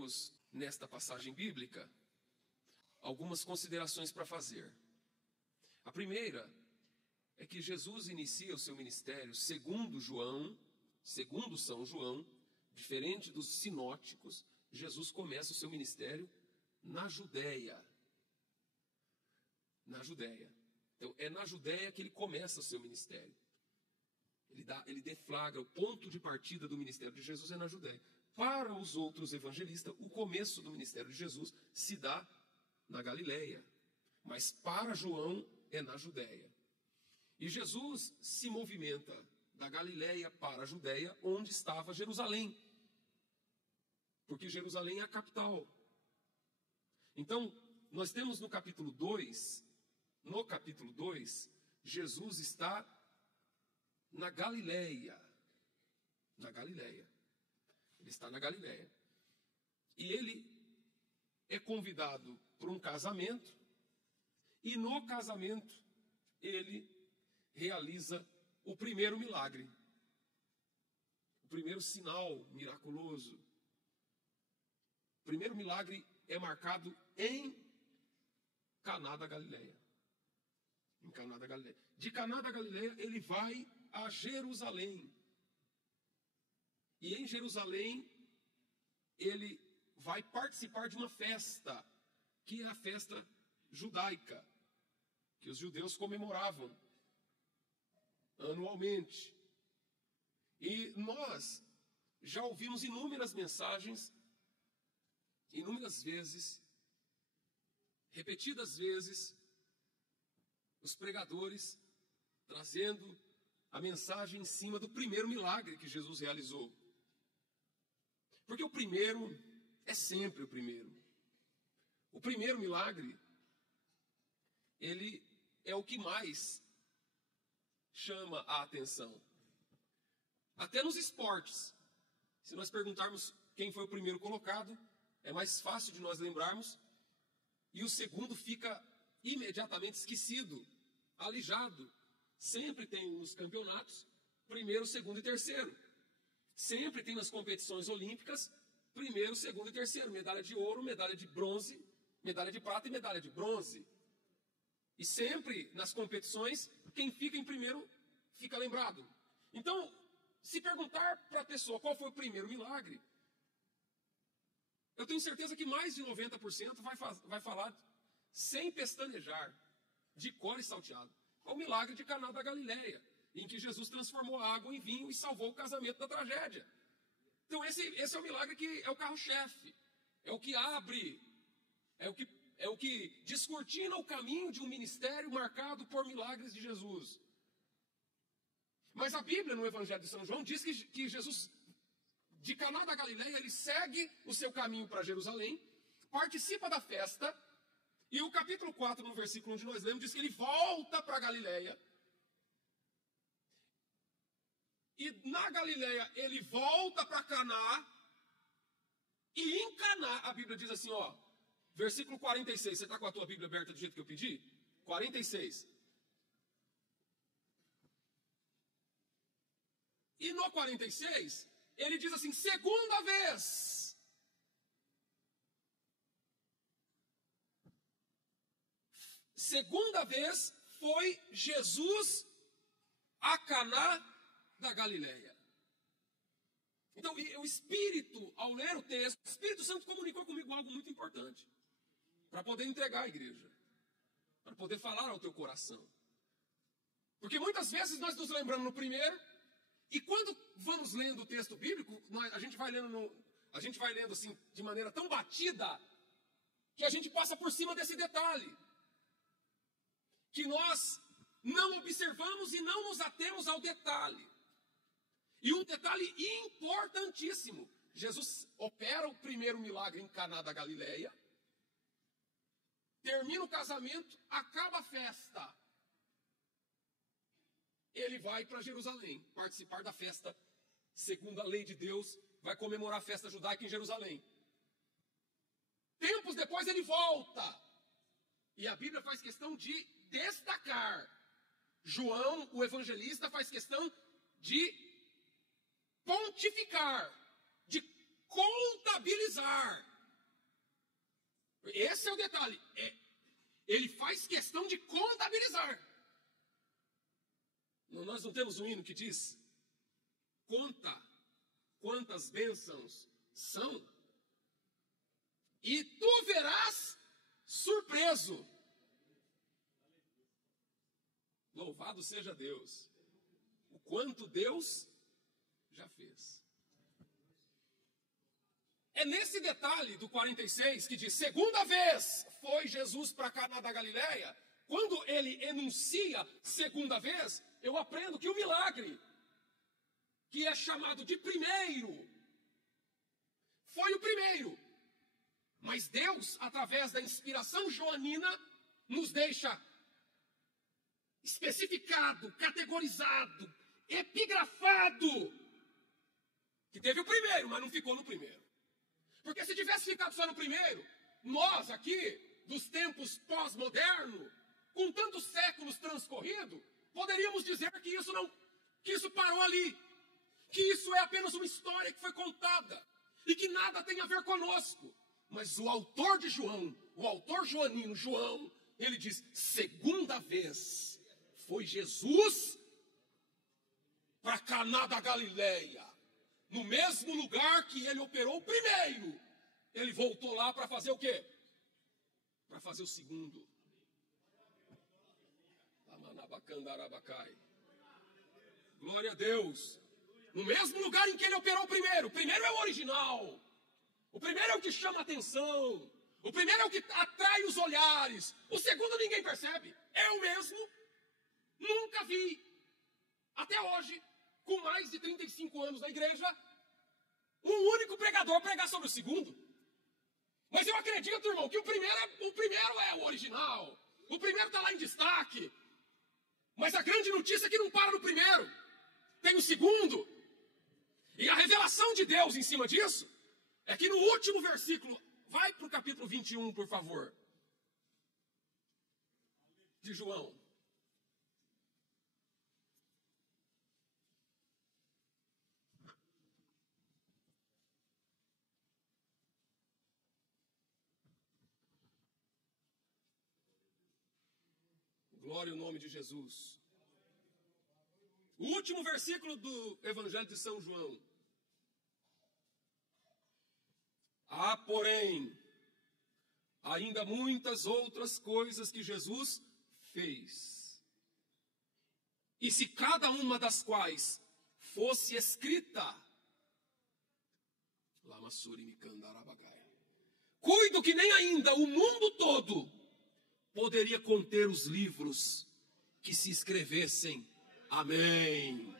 temos nesta passagem bíblica algumas considerações para fazer. A primeira é que Jesus inicia o seu ministério segundo São João, diferente dos sinóticos. Jesus começa o seu ministério na Judéia. Na Judéia. Então, é na Judéia que ele começa o seu ministério. Ele deflagra o ponto de partida do ministério de Jesus é na Judéia. Para os outros evangelistas, o começo do ministério de Jesus se dá na Galileia. Mas para João é na Judéia. E Jesus se movimenta da Galileia para a Judéia, onde estava Jerusalém. Porque Jerusalém é a capital. Então, nós temos no capítulo 2, Jesus está na Galileia. Na Galileia. Ele está na Galileia. E ele é convidado para um casamento. E no casamento, ele realiza o primeiro milagre. O primeiro sinal miraculoso. O primeiro milagre é marcado em Caná da Galileia. Em Caná da Galileia. De Caná da Galileia, ele vai a Jerusalém. E em Jerusalém, ele vai participar de uma festa, que é a festa judaica, que os judeus comemoravam anualmente. E nós já ouvimos inúmeras mensagens, inúmeras vezes, repetidas vezes, os pregadores trazendo a mensagem em cima do primeiro milagre que Jesus realizou. Porque o primeiro é sempre o primeiro. O primeiro milagre, ele é o que mais chama a atenção. Até nos esportes. Se nós perguntarmos quem foi o primeiro colocado, é mais fácil de nós lembrarmos. E o segundo fica imediatamente esquecido, alijado. Sempre tem nos campeonatos primeiro, segundo e terceiro. Sempre tem nas competições olímpicas primeiro, segundo e terceiro. Medalha de ouro, medalha de bronze, medalha de prata e medalha de bronze. E sempre nas competições, quem fica em primeiro fica lembrado. Então, se perguntar para a pessoa qual foi o primeiro milagre, eu tenho certeza que mais de 90% vai falar sem pestanejar, de cor e salteado. É o milagre de Caná da Galileia, em que Jesus transformou a água em vinho e salvou o casamento da tragédia. Então esse é o milagre que é o carro-chefe, é o que abre, é o que descortina o caminho de um ministério marcado por milagres de Jesus. Mas a Bíblia, no Evangelho de São João, diz que Jesus, de Caná da Galileia, ele segue o seu caminho para Jerusalém, participa da festa, e o capítulo 4, no versículo onde nós lemos, diz que ele volta para a Galileia. E na Galileia ele volta para Caná. E em Caná, a Bíblia diz assim, ó, versículo 46. Você está com a tua Bíblia aberta do jeito que eu pedi? 46. E no 46, ele diz assim, segunda vez. Segunda vez foi Jesus a Caná da Galileia. Então, o Espírito, ao ler o texto, o Espírito Santo comunicou comigo algo muito importante. Para poder entregar à igreja. Para poder falar ao teu coração. Porque muitas vezes nós nos lembramos no primeiro, e quando vamos lendo o texto bíblico, a gente vai lendo assim, de maneira tão batida, que a gente passa por cima desse detalhe. Que nós não observamos e não nos atemos ao detalhe. E um detalhe importantíssimo. Jesus opera o primeiro milagre em Caná da Galileia. Termina o casamento, acaba a festa. Ele vai para Jerusalém, participar da festa, segundo a lei de Deus, vai comemorar a festa judaica em Jerusalém. Tempos depois ele volta. E a Bíblia faz questão de destacar. João, o evangelista, faz questão de pontificar, de contabilizar Esse é o detalhe. Ele faz questão de contabilizar. Nós não temos um hino que diz: conta quantas bênçãos são, e tu verás surpreso. Louvado seja Deus. O quanto Deus já fez. É nesse detalhe do 46 que diz: segunda vez foi Jesus para Caná da Galileia. Quando ele enuncia segunda vez, eu aprendo que o milagre, que é chamado de primeiro, foi o primeiro. Mas Deus, através da inspiração joanina, nos deixa especificado, categorizado, epigrafado, que teve o primeiro, mas não ficou no primeiro. Porque se tivesse ficado só no primeiro, nós aqui, dos tempos pós-modernos, com tantos séculos transcorridos, poderíamos dizer que isso parou ali, que isso é apenas uma história que foi contada e que nada tem a ver conosco. Mas o autor de João, o autor joanino, João, ele diz: segunda vez foi Jesus para Caná da Galileia, no mesmo lugar que ele operou o primeiro. Ele voltou lá para fazer o quê? Para fazer o segundo. Glória a Deus. No mesmo lugar em que ele operou o primeiro. O primeiro é o original. O primeiro é o que chama a atenção. O primeiro é o que atrai os olhares. O segundo ninguém percebe. Eu mesmo nunca vi, até hoje, com mais de 35 anos na igreja, um único pregador pregar sobre o segundo. Mas eu acredito, irmão, que o primeiro é o original. O primeiro está lá em destaque. Mas a grande notícia é que não para no primeiro. Tem o segundo. E a revelação de Deus em cima disso é que no último versículo, vai para o capítulo 21, por favor, de João. Glória ao nome de Jesus. O último versículo do Evangelho de São João. Há, porém, ainda muitas outras coisas que Jesus fez. E se cada uma das quais fosse escrita, cuido que nem ainda o mundo todo poderia conter os livros que se escrevessem. Amém.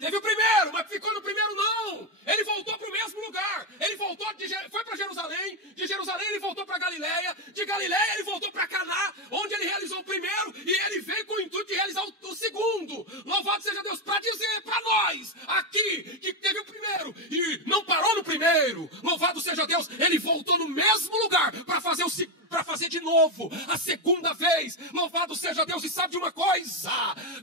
Teve o primeiro, mas ficou no primeiro não. Ele voltou para o mesmo lugar. Ele voltou, foi para Jerusalém. De Jerusalém ele voltou para Galileia. De Galileia ele voltou para Caná, onde ele realizou o primeiro. E ele veio com o intuito de realizar o segundo. Louvado seja Deus, para dizer para nós aqui que teve o primeiro e não parou no primeiro. Louvado seja Deus, ele voltou no mesmo lugar para fazer o segundo. Para fazer de novo, a segunda vez. Louvado seja Deus. E sabe de uma coisa?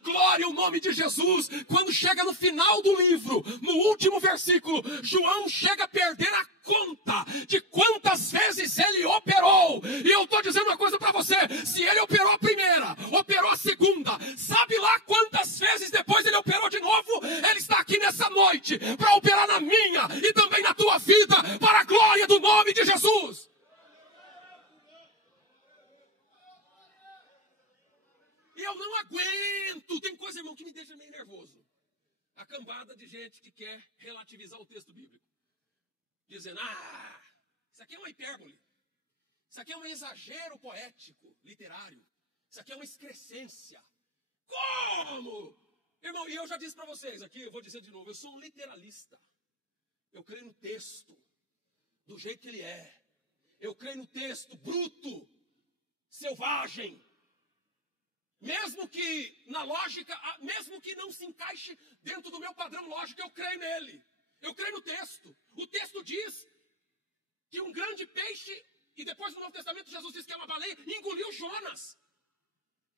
Glória ao nome de Jesus. Quando chega no final do livro, no último versículo, João chega a perder a conta de quantas vezes ele operou. E eu estou dizendo uma coisa para você: se ele operou a primeira, operou a segunda, sabe lá quantas vezes depois ele operou de novo? Ele está aqui nessa noite para operar na minha e também na tua vida, para a glória do nome de Jesus. Eu não aguento. Tem coisa, irmão, que me deixa meio nervoso. A cambada de gente que quer relativizar o texto bíblico. Dizendo, isso aqui é uma hipérbole. Isso aqui é um exagero poético, literário. Isso aqui é uma excrescência. Como? Irmão, e eu já disse para vocês aqui, eu vou dizer de novo, eu sou um literalista. Eu creio no texto, do jeito que ele é. Eu creio no texto bruto, selvagem. Mesmo que na lógica, mesmo que não se encaixe dentro do meu padrão lógico, eu creio nele. Eu creio no texto. O texto diz que um grande peixe, e depois no Novo Testamento Jesus diz que é uma baleia, engoliu Jonas.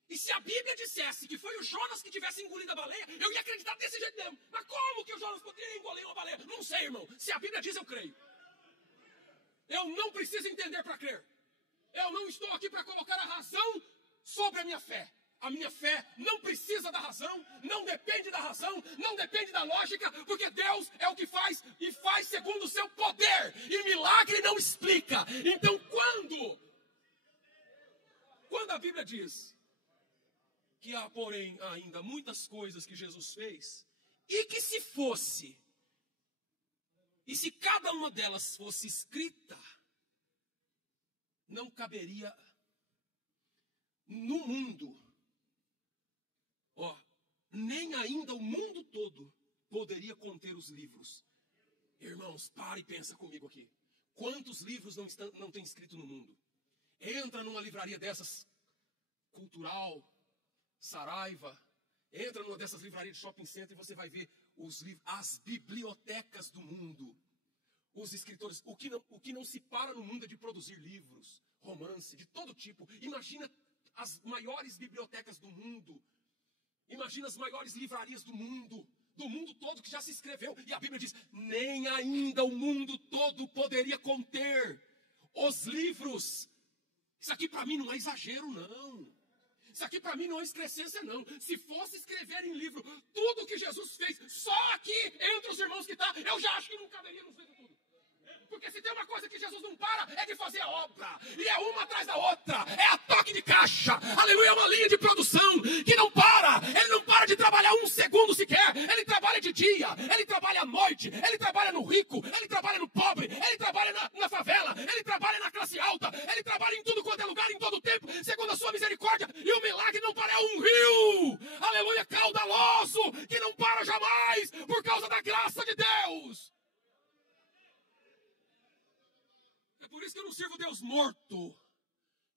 E se a Bíblia dissesse que foi o Jonas que tivesse engolido a baleia, eu ia acreditar desse jeito mesmo. Mas como que o Jonas poderia engolir uma baleia? Não sei, irmão. Se a Bíblia diz, eu creio. Eu não preciso entender para crer. Eu não estou aqui para colocar a razão sobre a minha fé. A minha fé não precisa da razão, não depende da razão, não depende da lógica, porque Deus é o que faz e faz segundo o seu poder. E milagre não explica. Então quando a Bíblia diz que há, porém, ainda muitas coisas que Jesus fez, e que se fosse, e se cada uma delas fosse escrita, não caberia no mundo, nem ainda o mundo todo poderia conter os livros. Irmãos, para e pensa comigo aqui. Quantos livros não tem escrito no mundo? Entra numa livraria dessas, Cultural, Saraiva, entra numa dessas livrarias de shopping center e você vai ver as bibliotecas do mundo. Os escritores, o que não se para no mundo é de produzir livros, romance, de todo tipo. Imagina as maiores bibliotecas do mundo. Imagina as maiores livrarias do mundo todo que já se escreveu. E a Bíblia diz, nem ainda o mundo todo poderia conter os livros. Isso aqui para mim não é exagero, não. Isso aqui para mim não é excrescência, não. Se fosse escrever em livro tudo que Jesus fez, só aqui, entre os irmãos que está, eu já acho que não caberia no livro tudo. Porque se tem uma coisa que Jesus não para, é de fazer a obra. E é uma atrás da outra. É a toque de caixa. Aleluia, é uma linha de produção que não para. Ele não para de trabalhar um segundo sequer. Ele trabalha de dia, ele trabalha à noite, ele trabalha no rico, ele trabalha no pobre, ele trabalha na favela, ele trabalha na classe alta, ele trabalha em tudo quanto é lugar, em todo tempo, segundo a sua misericórdia. E o milagre não para, é um rio. Aleluia, caudaloso, que não para jamais, por causa da graça de Deus. Por isso que eu não sirvo Deus morto,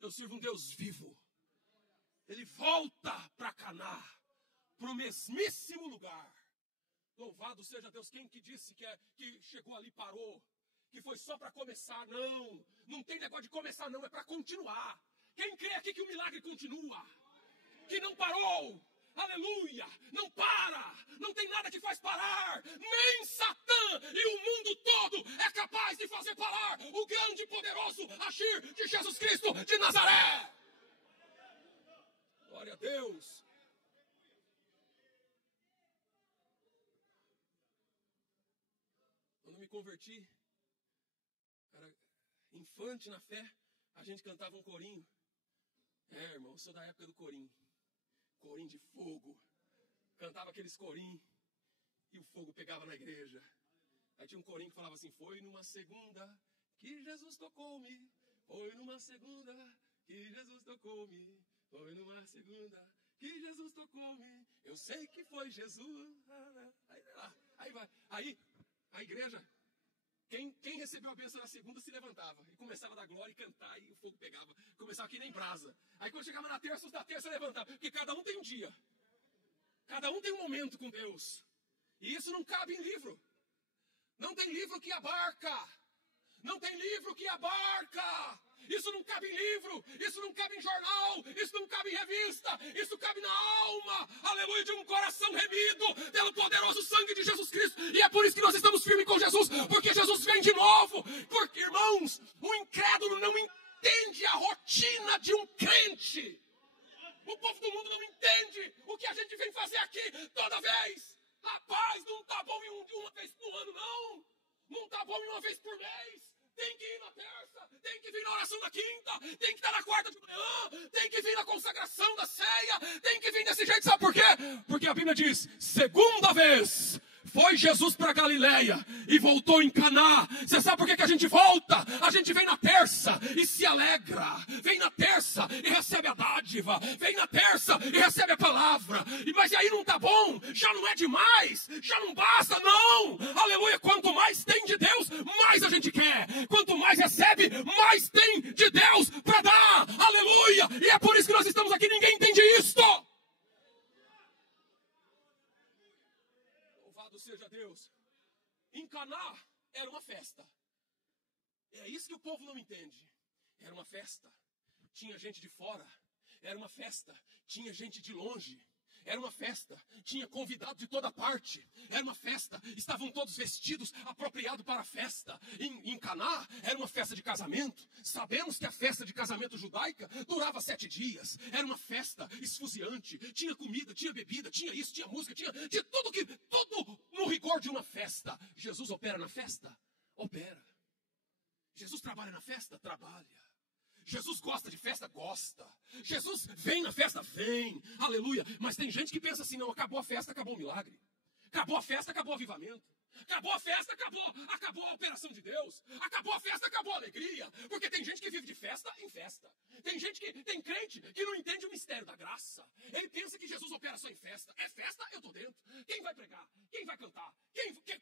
eu sirvo um Deus vivo. Ele volta para Caná, para o mesmíssimo lugar. Louvado seja Deus. Quem que disse que chegou ali e parou? Que foi só para começar? Não, não tem negócio de começar não, é para continuar. Quem crê aqui que o milagre continua? Que não parou? Aleluia, não para, não tem nada que faz parar, nem Satã e o mundo todo é capaz de fazer parar o grande e poderoso agir de Jesus Cristo de Nazaré. Glória a Deus. Quando me converti, era infante na fé, a gente cantava um corinho. Irmão, eu sou da época do corinho. Corim de fogo, cantava aqueles corim e o fogo pegava na igreja. Aí tinha um corim que falava assim, foi numa segunda que Jesus tocou-me, foi numa segunda que Jesus tocou-me, foi numa segunda que Jesus tocou-me, eu sei que foi Jesus. Aí vai, aí a igreja, quem recebeu a bênção na segunda se levantava e começava a dar glória e cantar e o fogo pegava. Começava aqui nem brasa. Aí quando chegava na terça, os da terça levantavam. Porque cada um tem um dia. Cada um tem um momento com Deus. E isso não cabe em livro. Não tem livro que abarca. Não tem livro que abarca. Isso não cabe em livro, isso não cabe em jornal, isso não cabe em revista, isso cabe na alma, aleluia, de um coração remido pelo poderoso sangue de Jesus Cristo. E é por isso que nós estamos firmes com Jesus, porque Jesus vem de novo. Porque, irmãos, o incrédulo não entende a rotina de um crente. O povo do mundo não entende o que a gente vem fazer aqui toda vez. Rapaz, não tá bom em uma vez por ano, não. Não tá bom em uma vez por mês. Tem que ir na terça, tem que vir na oração da quinta, tem que estar na quarta de manhã, tem que vir na consagração da ceia, tem que vir desse jeito, sabe por quê? Porque a Bíblia diz, segunda vez foi Jesus para Galileia e voltou em Caná. Você sabe por que a gente volta? A gente vem na terça e se alegra, vem na terça e recebe a dádiva, vem na terça e recebe a palavra. Mas aí não tá bom, já não é demais, já não basta, não. Aleluia, quanto mais tem de Deus, mais a gente quer. Quanto mais recebe, mais tem de Deus para dar. Aleluia, e é por isso que nós estamos aqui, ninguém entende isto. Seja Deus. Em Caná era uma festa. É isso que o povo não entende. Era uma festa. Tinha gente de fora. Era uma festa. Tinha gente de longe. Era uma festa, tinha convidado de toda parte. Era uma festa, estavam todos vestidos apropriados para a festa. Em Caná, era uma festa de casamento. Sabemos que a festa de casamento judaica durava 7 dias. Era uma festa esfuziante, tinha comida, tinha bebida, tinha isso, tinha música, tinha tudo no rigor de uma festa. Jesus opera na festa? Opera. Jesus trabalha na festa? Trabalha. Jesus gosta de festa? Gosta. Jesus vem na festa? Vem. Aleluia. Mas tem gente que pensa assim, não, acabou a festa, acabou o milagre. Acabou a festa, acabou o avivamento. Acabou a festa, acabou a operação de Deus. Acabou a festa, acabou a alegria. Porque tem gente que vive de festa em festa. Tem crente que não entende o mistério da graça. Ele pensa que Jesus opera só em festa. É festa, eu estou dentro. Quem vai pregar? Quem vai cantar?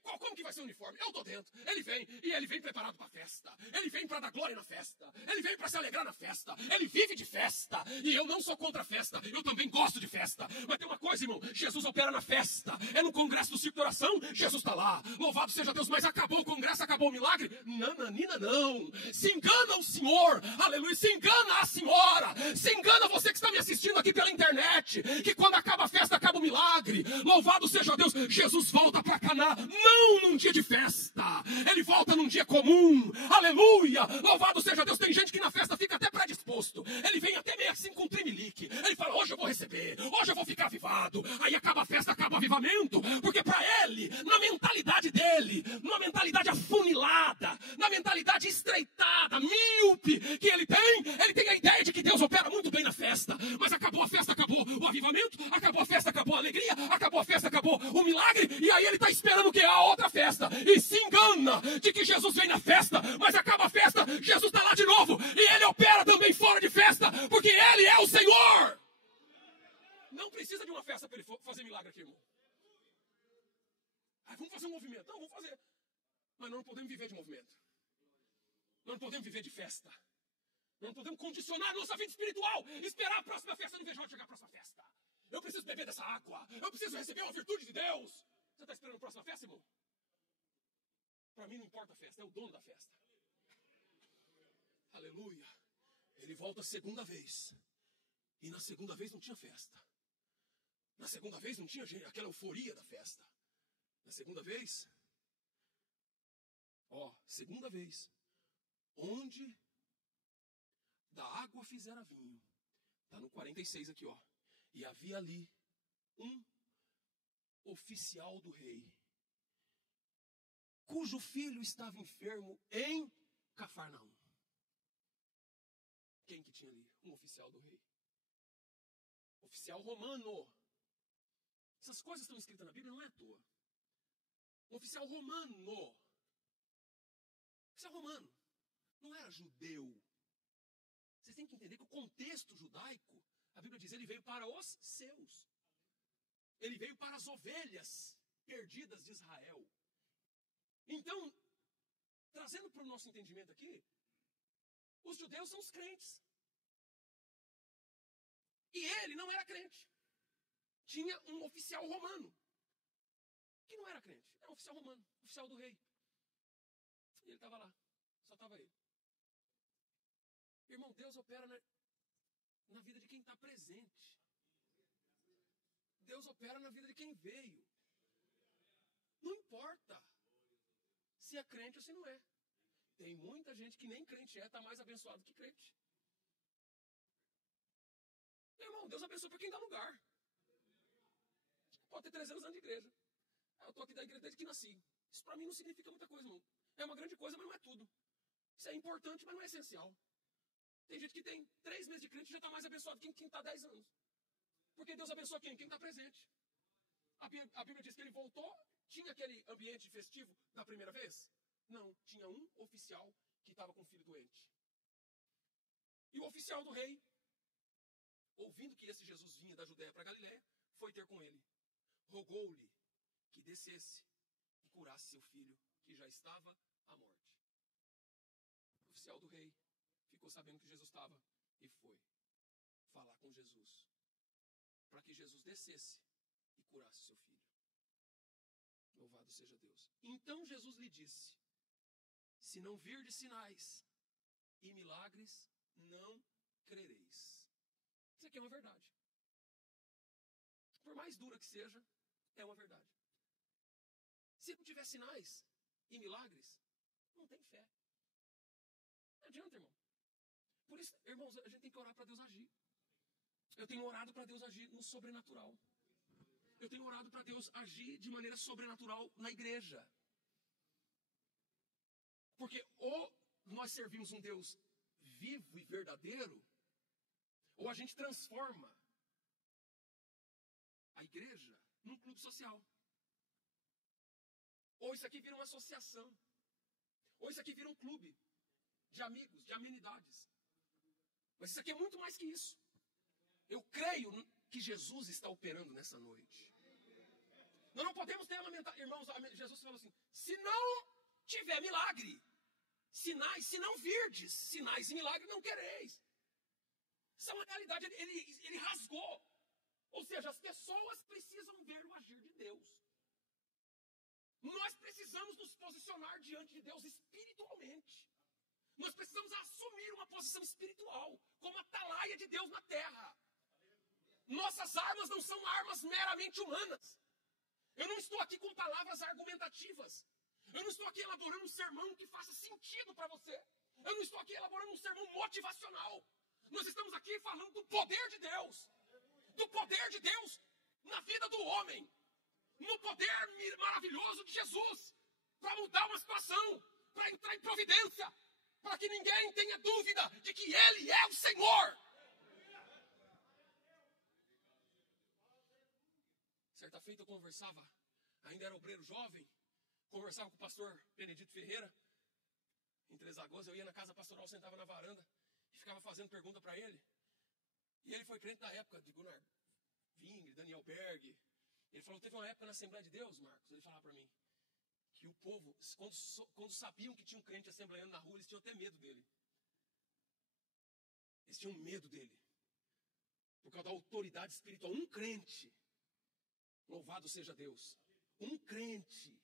Como que vai ser o uniforme? Eu estou dentro. Ele vem preparado para a festa. Ele vem para dar glória na festa. Ele vem para se alegrar na festa. Ele vive de festa. E eu não sou contra a festa. Eu também gosto de festa. Mas tem uma coisa, irmão. Jesus opera na festa. É no congresso do Circo de Oração. Jesus está lá. Louvado seja Deus. Mas acabou o congresso, acabou o milagre? Nananina, não. Se engana o senhor. Aleluia. Se engana a senhora. Se engana você que está me assistindo aqui pela internet. Que quando acaba a festa, acaba o milagre. Louvado seja Deus. Jesus volta para Caná. Não num dia de festa. Ele volta num dia comum. Aleluia. Louvado seja Deus. Tem gente que na festa fica até predisposto. Ele vem até meio assim com trimelique. Ele fala, hoje eu vou receber. Hoje eu vou ficar avivado. Aí acaba a festa, acaba o avivamento. Porque para ele, na mentalidade dele, numa mentalidade afunilada, na mentalidade estreitada, míope que ele tem a ideia de que Deus opera muito bem na festa. Mas acabou a festa, acabou o avivamento, acabou a festa, acabou a alegria, acabou a festa, acabou o milagre, e aí ele está esperando o que? A outra festa. E se engana de que Jesus vem na festa, mas acaba a festa, Jesus está lá de novo, e ele opera também fora de festa, porque ele é o Senhor. Não precisa de uma festa para ele fazer milagre aqui, irmão. Vamos fazer um movimento. Não, vamos fazer. Mas nós não podemos viver de movimento. Nós não podemos viver de festa. Nós não podemos condicionar nossa vida espiritual. Esperar a próxima festa. Eu não vejo a hora de chegar a próxima festa. Eu preciso beber dessa água. Eu preciso receber uma virtude de Deus. Você está esperando a próxima festa, irmão? Para mim não importa a festa. É o dono da festa. Aleluia. Ele volta a segunda vez. E na segunda vez não tinha festa. Na segunda vez não tinha aquela euforia da festa. Na segunda vez, segunda vez, onde da água fizera vinho, está no 46 aqui, e havia ali um oficial do rei, cujo filho estava enfermo em Cafarnaum. Quem que tinha ali? Um oficial do rei. Oficial romano. Essas coisas estão escritas na Bíblia, não é à toa. Um oficial romano. Oficial romano. Não era judeu. Vocês têm que entender que o contexto judaico, a Bíblia diz, ele veio para os seus. Ele veio para as ovelhas perdidas de Israel. Então, trazendo para o nosso entendimento aqui, os judeus são os crentes. E ele não era crente. Tinha um oficial romano que não era crente. Era um oficial romano, oficial do rei. E ele estava lá. Só estava ele. Irmão, Deus opera na vida de quem está presente. Deus opera na vida de quem veio. Não importa se é crente ou se não é. Tem muita gente que nem crente está mais abençoado que crente. Irmão, Deus abençoa para quem dá lugar. Pode ter 300 anos de igreja. Eu estou aqui da igreja desde que nasci. Isso para mim não significa muita coisa, não. É uma grande coisa, mas não é tudo. Isso é importante, mas não é essencial. Tem gente que tem 3 meses de crente e já está mais abençoado que quem está 10 anos. Porque Deus abençoa quem? Quem está presente. A Bíblia diz que ele voltou. Tinha aquele ambiente festivo da primeira vez? Não. Tinha um oficial que estava com o filho doente. E o oficial do rei, ouvindo que esse Jesus vinha da Judéia para Galiléia, foi ter com ele. Rogou-lhe que descesse e curasse seu filho, que já estava à morte. O oficial do rei ficou sabendo que Jesus estava e foi falar com Jesus, para que Jesus descesse e curasse seu filho. Louvado seja Deus. Então Jesus lhe disse, se não virdes sinais e milagres, não crereis. Isso aqui é uma verdade. por mais dura que seja, é uma verdade. Se não tiver sinais e milagres, não tem fé. Não adianta, irmão. Por isso, irmãos, a gente tem que orar para Deus agir. Eu tenho orado para Deus agir no sobrenatural. Eu tenho orado para Deus agir de maneira sobrenatural na igreja. Porque ou nós servimos um Deus vivo e verdadeiro, ou a gente transforma a igreja num clube social. Ou isso aqui vira uma associação. Ou isso aqui vira um clube de amigos, de amenidades. Mas isso aqui é muito mais que isso. Eu creio que Jesus está operando nessa noite. Nós não podemos ter lamentar. Irmãos, Jesus falou assim, se não tiver milagre, sinais, se não virdes, sinais e milagres não quereis. Isso é uma realidade, ele rasgou. Ou seja, as pessoas precisam ver o agir de Deus. Nós precisamos nos posicionar diante de Deus espiritualmente. Nós precisamos assumir uma posição espiritual, como atalaia de Deus na terra. Nossas armas não são armas meramente humanas. Eu não estou aqui com palavras argumentativas. Eu não estou aqui elaborando um sermão que faça sentido para você. Eu não estou aqui elaborando um sermão motivacional. Nós estamos aqui falando do poder de Deus. Do poder de Deus na vida do homem. No poder maravilhoso de Jesus. Para mudar uma situação. Para entrar em providência. Para que ninguém tenha dúvida de que Ele é o Senhor. Certa feita eu conversava, ainda era obreiro jovem, conversava com o pastor Benedito Ferreira, em Três Lagoas. Eu ia na casa pastoral, sentava na varanda e ficava fazendo pergunta para ele. E ele foi crente da época de Gunnar Vingre, Daniel Berg. Ele falou, teve uma época na Assembleia de Deus, Marcos, ele falava para mim, que o povo, quando sabiam que tinha um crente assembleando na rua, eles tinham até medo dele. Eles tinham medo dele. Por causa da autoridade espiritual. Um crente, louvado seja Deus, um crente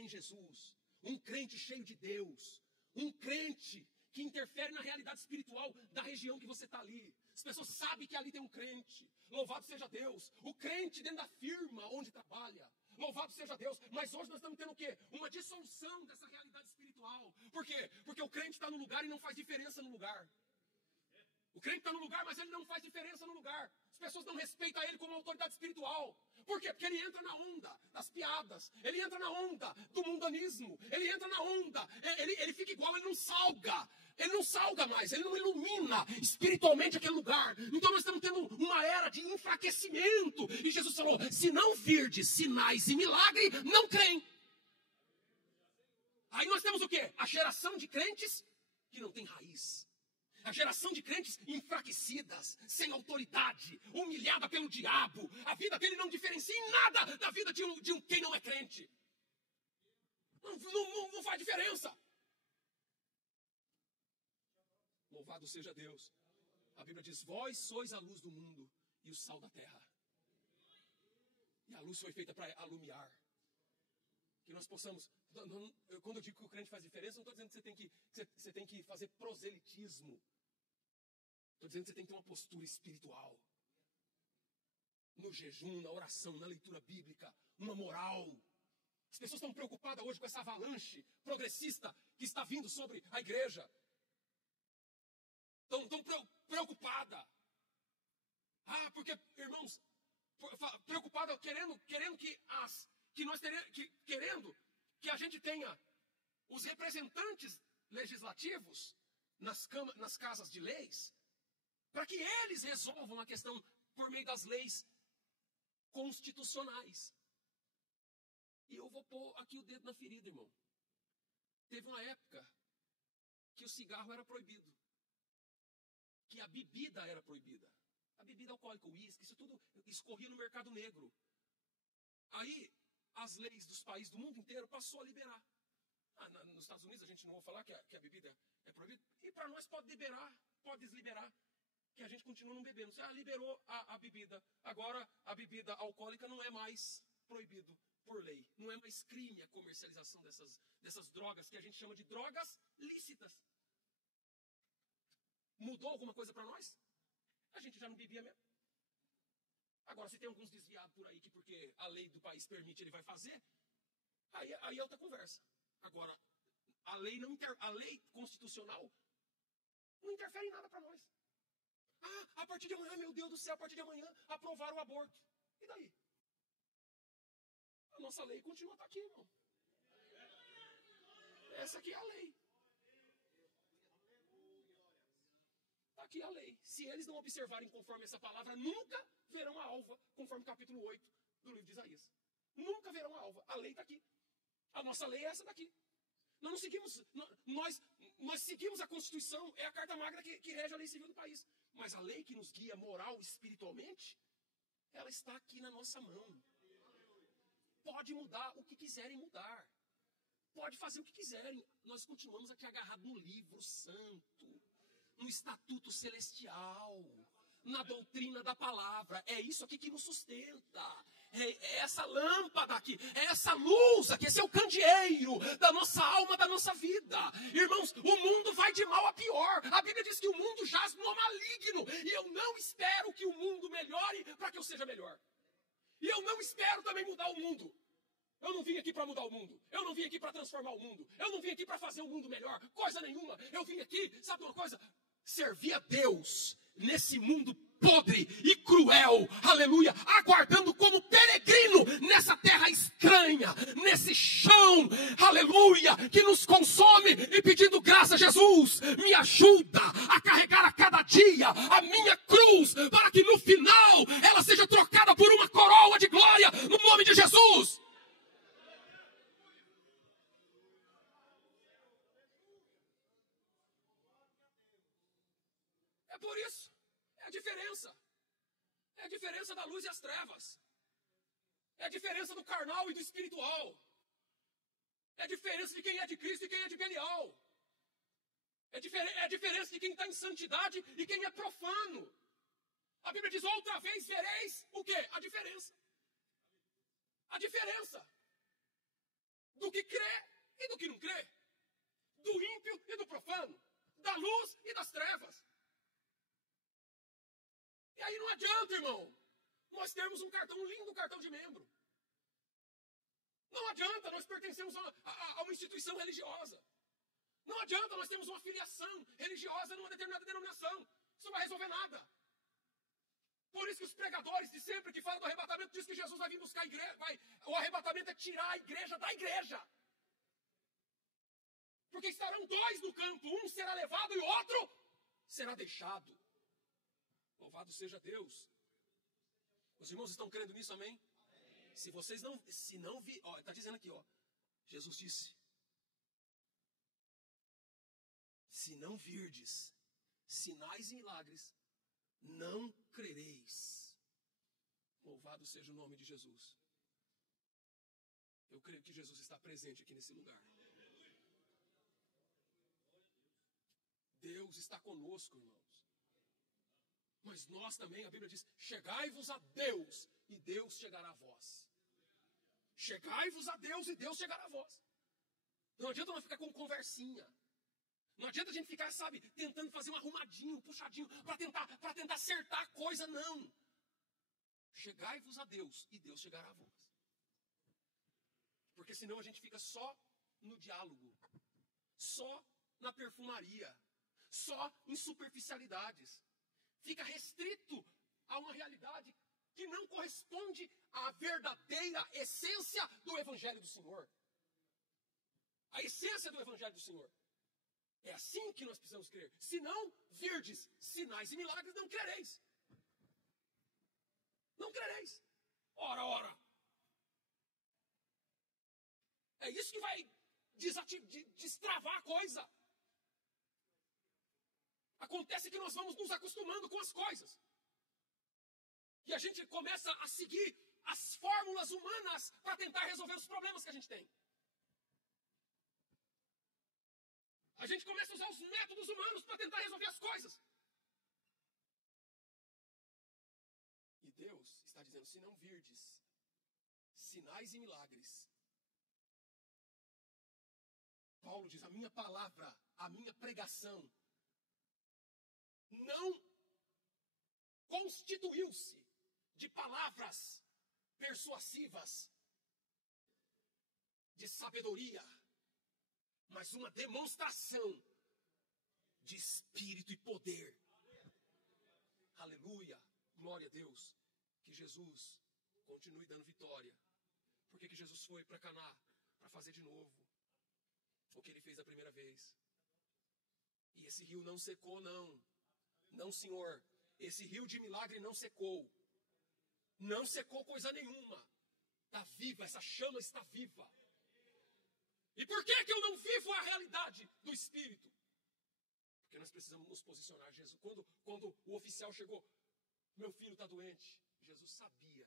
em Jesus, um crente cheio de Deus, um crente que interfere na realidade espiritual da região que você está ali. As pessoas sabem que ali tem um crente, louvado seja Deus. O crente dentro da firma onde trabalha, louvado seja Deus. Mas hoje nós estamos tendo o quê? Uma dissolução dessa realidade espiritual. Por quê? Porque o crente está no lugar e não faz diferença no lugar. O crente está no lugar, mas ele não faz diferença no lugar. As pessoas não respeitam ele como autoridade espiritual. Por quê? Porque ele entra na onda das piadas. Ele entra na onda do mundanismo. Ele entra na onda. Ele fica igual, ele não salga. Ele não salga mais, ele não ilumina espiritualmente aquele lugar. Então nós estamos tendo uma era de enfraquecimento. E Jesus falou, se não virdes sinais e milagre, não creem. Aí nós temos o quê? A geração de crentes que não tem raiz. A geração de crentes enfraquecidas, sem autoridade, humilhada pelo diabo. A vida dele não diferencia em nada da vida de quem não é crente. Não faz diferença. Louvado seja Deus. A Bíblia diz, vós sois a luz do mundo e o sal da terra. E a luz foi feita para alumiar. Que nós possamos... Quando eu digo que o crente faz diferença, não estou dizendo que você tem que fazer proselitismo. Estou dizendo que você tem que ter uma postura espiritual. No jejum, na oração, na leitura bíblica, uma moral. As pessoas estão preocupadas hoje com essa avalanche progressista que está vindo sobre a igreja. Estão preocupadas. Porque, irmãos, preocupada querendo que a gente tenha os representantes legislativos nas casas de leis, para que eles resolvam a questão por meio das leis constitucionais. E eu vou pôr aqui o dedo na ferida, irmão. Teve uma época que o cigarro era proibido, que a bebida era proibida. A bebida alcoólica, o uísque, isso tudo escorria no mercado negro. Aí, as leis dos países do mundo inteiro passou a liberar. Nos Estados Unidos a gente não vai falar que a bebida é proibida. E para nós pode desliberar, que a gente continua não bebendo. Você liberou a bebida. Agora a bebida alcoólica não é mais proibido por lei. Não é mais crime a comercialização dessas drogas que a gente chama de drogas lícitas. Mudou alguma coisa para nós? A gente já não bebia mesmo. Agora, se tem alguns desviados por aí que porque a lei do país permite, ele vai fazer, aí é outra conversa. Agora, a lei constitucional não interfere em nada para nós. A partir de amanhã, meu Deus do céu, a partir de amanhã, aprovaram o aborto. E daí? A nossa lei continua aqui, irmão. Essa aqui é a lei. Está aqui a lei. Se eles não observarem conforme essa palavra, nunca verão a alva, conforme o capítulo 8 do livro de Isaías. Nunca verão a alva. A lei está aqui. A nossa lei é essa daqui. Nós não seguimos, nós seguimos a Constituição, é a Carta Magna que rege a lei civil do país. Mas a lei que nos guia moral e espiritualmente, ela está aqui na nossa mão. Pode mudar o que quiserem mudar. Pode fazer o que quiserem. Nós continuamos aqui agarrados no livro santo, no estatuto celestial, na doutrina da palavra. É isso aqui que nos sustenta. É essa lâmpada aqui, é essa luz aqui, esse é o candeeiro da nossa alma, da nossa vida. Irmãos, o mundo vai de mal a pior. A Bíblia diz que o mundo jaz no maligno. E eu não espero que o mundo melhore para que eu seja melhor. E eu não espero também mudar o mundo. Eu não vim aqui para mudar o mundo. Eu não vim aqui para transformar o mundo. Eu não vim aqui para fazer o mundo melhor. Coisa nenhuma. Eu vim aqui, sabe uma coisa? Servir a Deus nesse mundo podre e cruel, aleluia, aguardando como peregrino nessa terra estranha, nesse chão, aleluia, que nos consome e pedindo graça a Jesus, me ajuda a carregar a cada dia a minha cruz, para que no final ela seja trocada por uma coroa de glória, no nome de Jesus. É por isso, é a diferença. É a diferença da luz e as trevas. É a diferença do carnal e do espiritual. É a diferença de quem é de Cristo e quem é de Belial. É a diferença de quem está em santidade e quem é profano. A Bíblia diz, outra vez vereis o quê? A diferença. A diferença do que crê e do que não crê. Do ímpio e do profano. Da luz e das trevas. E aí não adianta, irmão, nós termos um lindo cartão de membro. Não adianta, nós pertencemos a uma instituição religiosa. Não adianta, nós temos uma filiação religiosa numa determinada denominação. Isso não vai resolver nada. Por isso que os pregadores de sempre que falam do arrebatamento dizem que Jesus vai vir buscar a igreja. O arrebatamento é tirar a igreja da igreja. Porque estarão dois no campo, um será levado e o outro será deixado. Louvado seja Deus. Os irmãos estão crendo nisso, amém? Se vocês não vi, ó, está dizendo aqui, ó, Jesus disse: se não virdes sinais e milagres, não crereis. Louvado seja o nome de Jesus. Eu creio que Jesus está presente aqui nesse lugar. Deus está conosco, irmãos. Mas nós também, a Bíblia diz, chegai-vos a Deus e Deus chegará a vós. Chegai-vos a Deus e Deus chegará a vós. Não adianta nós ficar com conversinha. Não adianta a gente ficar, sabe, tentando fazer um arrumadinho, puxadinho, para tentar acertar a coisa, não. Chegai-vos a Deus e Deus chegará a vós. Porque senão a gente fica só no diálogo, só na perfumaria, só em superficialidades. Fica restrito a uma realidade que não corresponde à verdadeira essência do Evangelho do Senhor. A essência do Evangelho do Senhor. É assim que nós precisamos crer. Se não virdes sinais e milagres, não crereis. Não crereis. Ora. É isso que vai destravar a coisa. Acontece que nós vamos nos acostumando com as coisas. E a gente começa a seguir as fórmulas humanas para tentar resolver os problemas que a gente tem. A gente começa a usar os métodos humanos para tentar resolver as coisas. E Deus está dizendo, se não virdes sinais e milagres. Paulo diz, a minha palavra, a minha pregação, não constituiu-se de palavras persuasivas, de sabedoria, mas uma demonstração de espírito e poder. Aleluia, glória a Deus. Que Jesus continue dando vitória. Por que Jesus foi para Caná? Para fazer de novo o que ele fez da primeira vez. E esse rio não secou, não. Não, Senhor. Esse rio de milagre não secou. Não secou coisa nenhuma. Está viva, essa chama está viva. E por que eu não vivo a realidade do Espírito? Porque nós precisamos nos posicionar. Jesus, quando o oficial chegou, meu filho está doente. Jesus sabia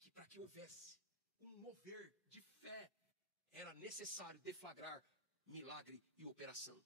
que para que houvesse um mover de fé, era necessário deflagrar milagre e operação.